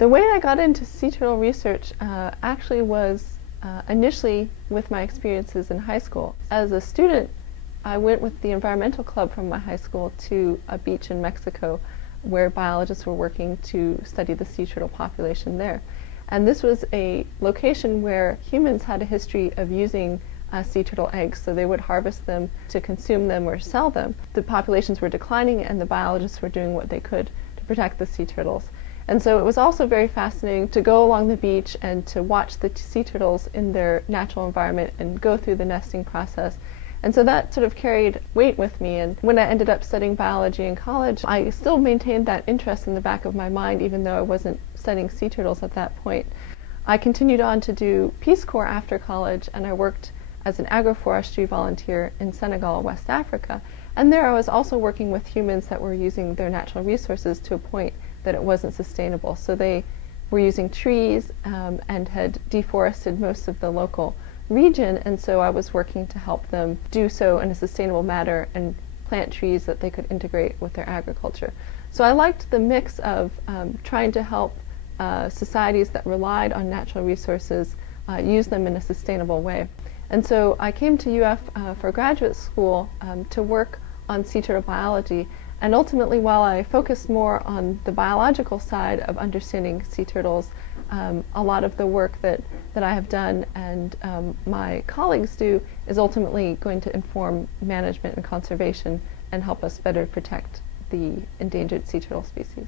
The way I got into sea turtle research actually was initially with my experiences in high school. As a student, I went with the environmental club from my high school to a beach in Mexico where biologists were working to study the sea turtle population there. And this was a location where humans had a history of using sea turtle eggs, so they would harvest them to consume them or sell them. The populations were declining and the biologists were doing what they could to protect the sea turtles. And so it was also very fascinating to go along the beach and to watch the sea turtles in their natural environment and go through the nesting process. And so that sort of carried weight with me, and when I ended up studying biology in college, I still maintained that interest in the back of my mind even though I wasn't studying sea turtles at that point. I continued on to do Peace Corps after college, and I worked as an agroforestry volunteer in Senegal, West Africa. And there I was also working with humans that were using their natural resources to a point that it wasn't sustainable. So they were using trees and had deforested most of the local region, and so I was working to help them do so in a sustainable manner and plant trees that they could integrate with their agriculture. So I liked the mix of trying to help societies that relied on natural resources use them in a sustainable way. And so I came to UF for graduate school to work on sea turtle biology. And ultimately, while I focused more on the biological side of understanding sea turtles, a lot of the work that I have done and my colleagues do is ultimately going to inform management and conservation and help us better protect the endangered sea turtle species.